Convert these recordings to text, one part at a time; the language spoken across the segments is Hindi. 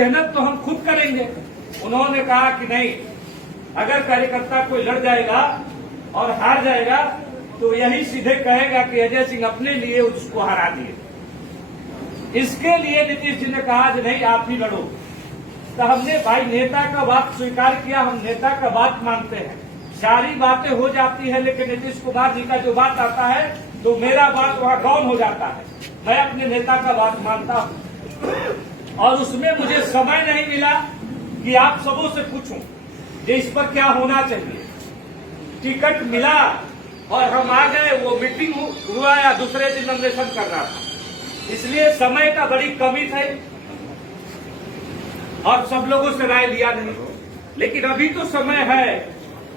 मेहनत तो हम खुद करेंगे। उन्होंने कहा कि नहीं, अगर कार्यकर्ता कोई लड़ जाएगा और हार जाएगा तो यही सीधे कहेगा कि अजय सिंह अपने लिए उसको हरा दिए। इसके लिए नीतीश जी ने कहा कि नहीं, आप ही लड़ो। तो हमने भाई नेता का बात स्वीकार किया, हम नेता का बात मानते हैं। सारी बातें हो जाती है, लेकिन नीतीश कुमार जी का जो बात आता है तो मेरा बात वहाँ गौन हो जाता है। मैं अपने नेता का बात मानता हूँ और उसमें मुझे समय नहीं मिला कि आप सबों से पूछूं कि इस पर क्या होना चाहिए। टिकट मिला और हम आ गए, वो मीटिंग हुआ या दूसरे दिन नॉमिनेशन कर रहा था, इसलिए समय का बड़ी कमी थी और सब लोगों से राय लिया नहीं। लेकिन अभी तो समय है,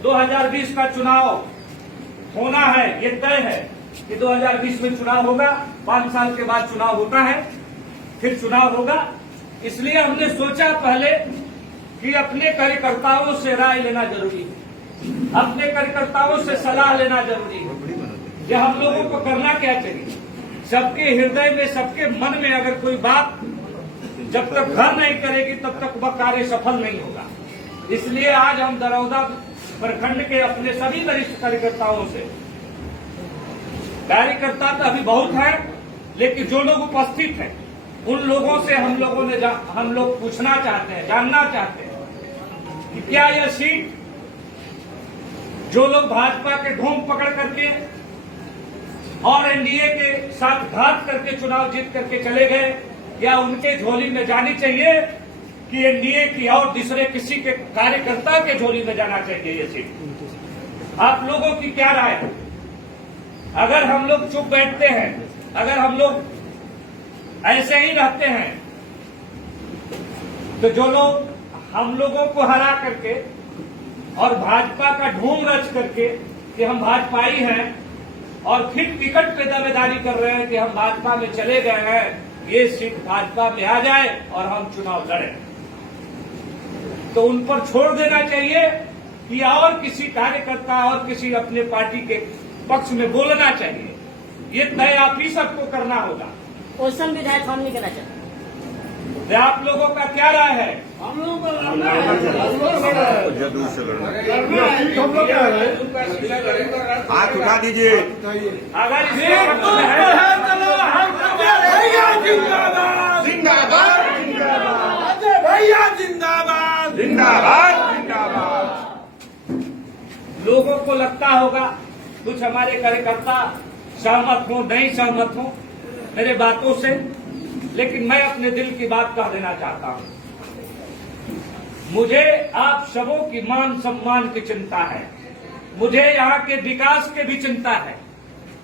2020 का चुनाव होना है, ये तय है कि 2020 में चुनाव होगा। 5 साल के बाद चुनाव होता है, फिर चुनाव होगा। इसलिए हमने सोचा पहले कि अपने कार्यकर्ताओं से राय लेना जरूरी है, अपने कार्यकर्ताओं से सलाह लेना जरूरी है कि हम लोगों को करना क्या चाहिए। सबके हृदय में, सबके मन में अगर कोई बात जब तक घर नहीं करेगी तब तक वह कार्य सफल नहीं होगा। इसलिए आज हम दरौदा प्रखंड के अपने सभी वरिष्ठ कार्यकर्ताओं से, कार्यकर्ता तो अभी बहुत है लेकिन जो लोग उपस्थित हैं उन लोगों से हम लोग पूछना चाहते हैं, जानना चाहते हैं कि क्या यह सीट जो लोग भाजपा के ढोंग पकड़ करके और एनडीए के साथ घात करके चुनाव जीत करके चले गए, क्या उनके झोली में जानी चाहिए कि एनडीए की और दूसरे किसी के कार्यकर्ता के झोली में जाना चाहिए ये सीट? आप लोगों की क्या राय है? अगर हम लोग चुप बैठते हैं, अगर हम लोग ऐसे ही रहते हैं, तो जो लोग हम लोगों को हरा करके और भाजपा का ढोंग रच करके कि हम भाजपाई हैं और फिर टिकट पे दावेदारी कर रहे हैं कि हम भाजपा में चले गए हैं, ये सीट भाजपा में आ जाए और हम चुनाव लड़ें, तो उन पर छोड़ देना चाहिए कि और किसी कार्यकर्ता और किसी अपने पार्टी के पक्ष में बोलना चाहिए। ये तय आप ही सबको करना होगा। क्वेश्चन विधायक हम नहीं करना चाहते। आप लोगों का क्या राय है? हम लोगों का हाथ उठा दीजिए। अगर जिंदाबाद भैया, जिंदाबाद जिंदाबाद जिंदाबाद। लोगों को लगता होगा कुछ हमारे कार्यकर्ता सहमत हो, नहीं सहमत हो मेरे बातों से, लेकिन मैं अपने दिल की बात कह देना चाहता हूं। मुझे आप सबों की मान सम्मान की चिंता है, मुझे यहाँ के विकास की भी चिंता है,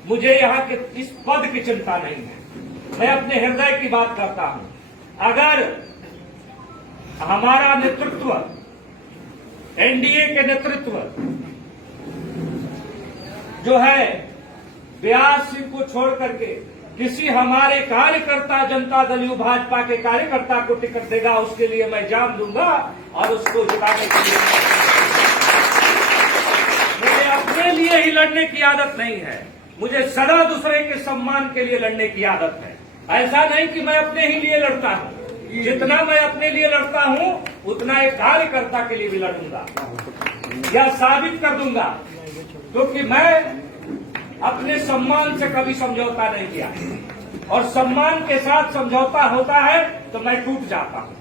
मुझे यहाँ के इस पद की चिंता नहीं है। मैं अपने हृदय की बात करता हूं। अगर हमारा नेतृत्व, एनडीए के नेतृत्व जो है व्यास सिंह को छोड़ करके किसी हमारे कार्यकर्ता, जनता दल यू भाजपा के कार्यकर्ता को टिकट देगा, उसके लिए मैं जान दूंगा और उसको जिताने के लिए मुझे अपने लिए ही लड़ने की आदत नहीं है, मुझे सदा दूसरे के सम्मान के लिए लड़ने की आदत है। ऐसा नहीं कि मैं अपने ही लिए लड़ता हूं, जितना मैं अपने लिए लड़ता हूं उतना एक कार्यकर्ता के लिए भी लड़ूंगा, यह साबित कर दूंगा, क्योंकि मैं अपने सम्मान से कभी समझौता नहीं किया और सम्मान के साथ समझौता होता है तो मैं टूट जाता हूं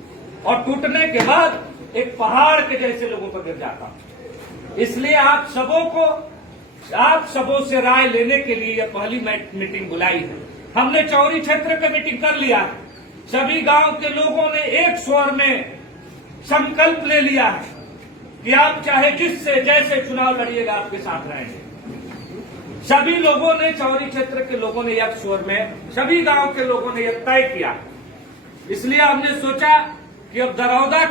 और टूटने के बाद एक पहाड़ के जैसे लोगों पर गिर जाता हूं। इसलिए आप सबों से राय लेने के लिए यह पहली मीटिंग बुलाई है। हमने चौरी क्षेत्र की मीटिंग कर लिया है, सभी गांव के लोगों ने एक स्वर में संकल्प ले लिया है कि आप चाहे जिससे जैसे चुनाव लड़िएगा आपके साथ रहेंगे। सभी लोगों ने, चौरी क्षेत्र के लोगों ने एक स्वर में, सभी गांव के लोगों ने यह तय किया। इसलिए हमने सोचा कि अब दरौदा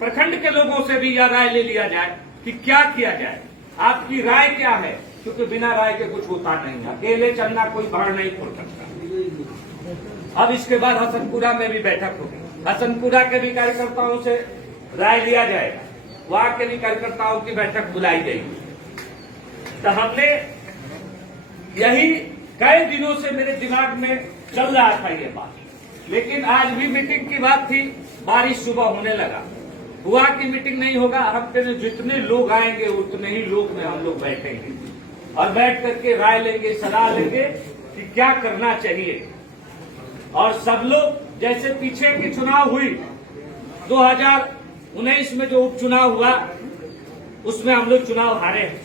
प्रखंड के लोगों से भी यह राय ले लिया जाए कि क्या किया जाए, आपकी राय क्या है, क्योंकि बिना राय के कुछ होता नहीं, अकेले चलना कोई भाड़ नहीं फोड़ सकता। अब इसके बाद हसनपुरा में भी बैठक होगी, हसनपुरा के भी कार्यकर्ताओं से राय लिया जाएगा, वहां के भी कार्यकर्ताओं की बैठक बुलाई जाएगी। तो हमने यही कई दिनों से मेरे दिमाग में चल रहा था ये बात, लेकिन आज भी मीटिंग की बात थी बारिश सुबह होने लगा, हुआ कि मीटिंग नहीं होगा। हम कहे जितने लोग आएंगे उतने ही लोग में हम लोग बैठेंगे और बैठ करके राय लेंगे, सलाह लेंगे कि क्या करना चाहिए। और सब लोग जैसे पीछे की चुनाव हुई 2019 में जो उपचुनाव हुआ उसमें हम लोग चुनाव हारे हैं।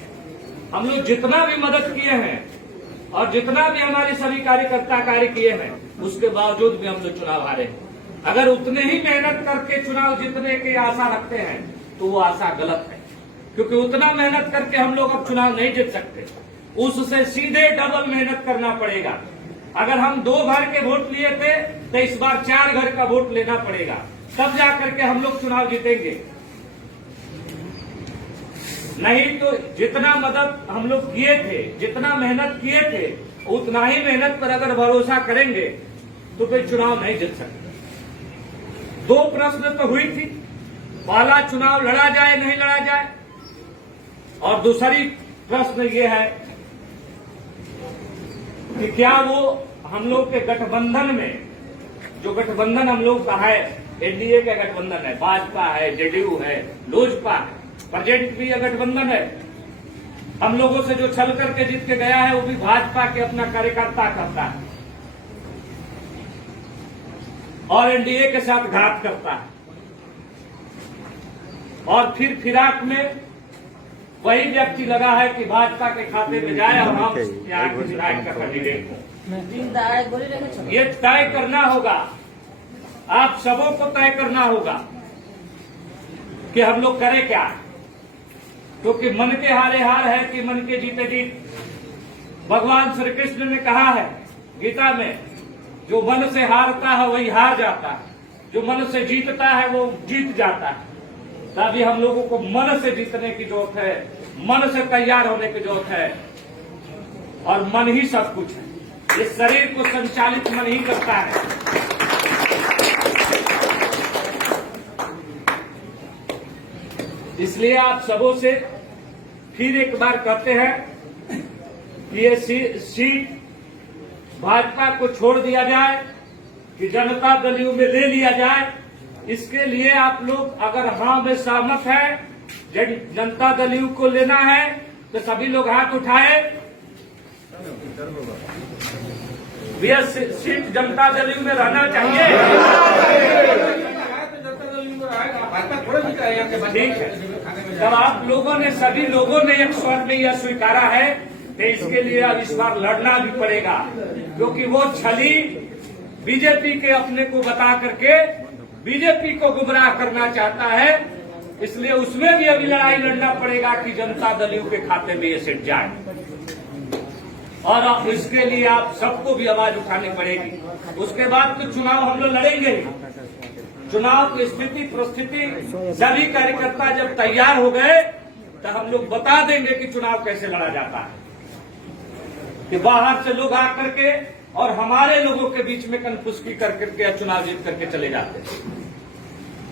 हम लोग जितना भी मदद किए हैं और जितना भी हमारे सभी कार्यकर्ता कार्य किए हैं उसके बावजूद भी हम लोग चुनाव हारे हैं। अगर उतने ही मेहनत करके चुनाव जीतने की आशा रखते हैं तो वो आशा गलत है, क्योंकि उतना मेहनत करके हम लोग अब चुनाव नहीं जीत सकते। उससे सीधे डबल मेहनत करना पड़ेगा। अगर हम 2 घर के वोट लिए थे तो इस बार 4 घर का वोट लेना पड़ेगा, तब जाकर के हम लोग चुनाव जीतेंगे। नहीं तो जितना मदद हम लोग किए थे, जितना मेहनत किए थे, उतना ही मेहनत पर अगर भरोसा करेंगे तो फिर चुनाव नहीं जीत सकते। 2 प्रश्न तो हुई थी, पहला चुनाव लड़ा जाए नहीं लड़ा जाए, और दूसरी प्रश्न ये है कि क्या वो हम लोग के गठबंधन में, जो गठबंधन हम लोग का है, एनडीए का गठबंधन है, भाजपा है, जेडीयू है, लोजपा है, प्रेजेंट भी यह गठबंधन है। हम लोगों से जो छल करके जीत के गया है वो भी भाजपा के अपना कार्यकर्ता करता है और एनडीए के साथ घात करता है, और फिर फिराक में वही व्यक्ति लगा है कि भाजपा के खाते में जाए और हम यहाँ के विधायक का कैंडिडेट हो। ये तय करना होगा, आप सबों को तय करना होगा कि हम लोग करें क्या, क्योंकि मन के हारे हार है कि मन के जीते जीत। भगवान श्री कृष्ण ने कहा है गीता में, जो मन से हारता है वही हार जाता है, जो मन से जीतता है वो जीत जाता है। तभी हम लोगों को मन से जीतने की जरूरत है, मन से तैयार होने की जरूरत है, और मन ही सब कुछ है। इस शरीर को संचालित मन ही करता है। इसलिए आप सबों से फिर एक बार कहते हैं कि ये सीट भाजपा को छोड़ दिया जाए कि जनता दल यू में ले लिया जाए। इसके लिए आप लोग अगर हाँ में सहमत है, जनता दल यू को लेना है, तो सभी लोग हाथ उठाए। भैया सीट जनता दल यू में रहना चाहिए, ठीक है। जब आप लोगों ने, सभी लोगों ने एक स्वर में यह स्वीकारा है तो इसके लिए अब इस बार लड़ना भी पड़ेगा, क्योंकि वो छली बीजेपी के अपने को बता करके बीजेपी को गुमराह करना चाहता है। इसलिए उसमें भी अभी लड़ाई लड़ना पड़ेगा कि जनता दल यू के खाते में ये सीट जाए, और अब इसके लिए आप सबको भी आवाज उठानी पड़ेगी। उसके बाद तो चुनाव हम लोग लड़ेंगे ही। चुनाव की स्थिति परिस्थिति सभी कार्यकर्ता जब तैयार हो गए तो हम लोग बता देंगे कि चुनाव कैसे लड़ा जाता है, कि बाहर से लोग आकर के और हमारे लोगों के बीच में कन्फुसकी करके चुनाव जीत करके चले जाते हैं।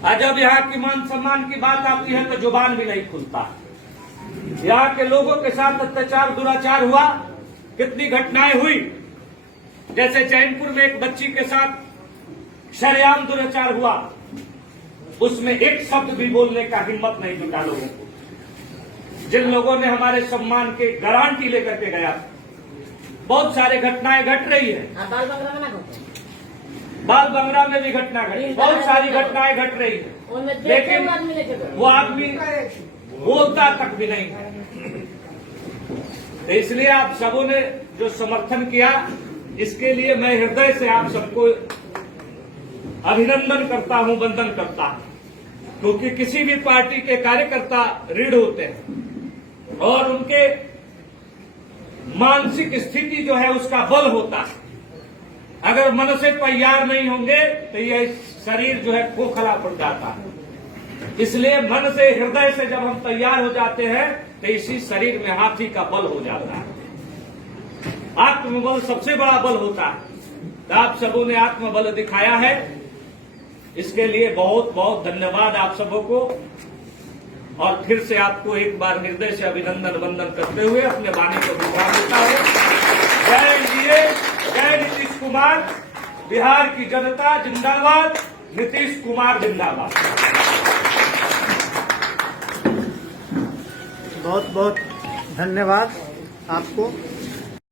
आज जब यहाँ की मान सम्मान की बात आती है तो जुबान भी नहीं खुलता। यहाँ के लोगों के साथ अत्याचार दुराचार हुआ, कितनी घटनाएं हुई। जैसे चैनपुर में एक बच्ची के साथ शरेआम दुराचार हुआ, उसमें एक शब्द भी बोलने का हिम्मत नहीं जुटा लोगों को। जिन लोगों ने हमारे सम्मान के गारंटी लेकर के गया, बहुत सारे घटनाएं घट रही है। बाल बंगला में भी घटना घटी, बहुत सारी घटनाएं घट रही है, लेकिन वो आदमी बोलता तक भी नहीं है। तो इसलिए आप सबों ने जो समर्थन किया, इसके लिए मैं हृदय से आप सबको अभिनंदन करता हूं, वंदन करता हूं। क्योंकि किसी भी पार्टी के कार्यकर्ता ऋण होते हैं और उनके मानसिक स्थिति जो है उसका बल होता है। अगर मन से तैयार नहीं होंगे तो यह शरीर जो है खोखला पड़ जाता है। इसलिए मन से, हृदय से जब हम तैयार हो जाते हैं तो इसी शरीर में हाथी का बल हो जाता है। आत्मबल सबसे बड़ा बल होता है। तो आप सबों ने आत्मबल दिखाया है, इसके लिए बहुत बहुत धन्यवाद आप सबों को। और फिर से आपको एक बार हृदय से अभिनंदन वंदन करते हुए अपने वाणी को विश्राम देता हूं। जय एनडीए, जय नीतीश कुमार, बिहार की जनता जिंदाबाद, नीतीश कुमार जिंदाबाद। बहुत बहुत धन्यवाद आपको।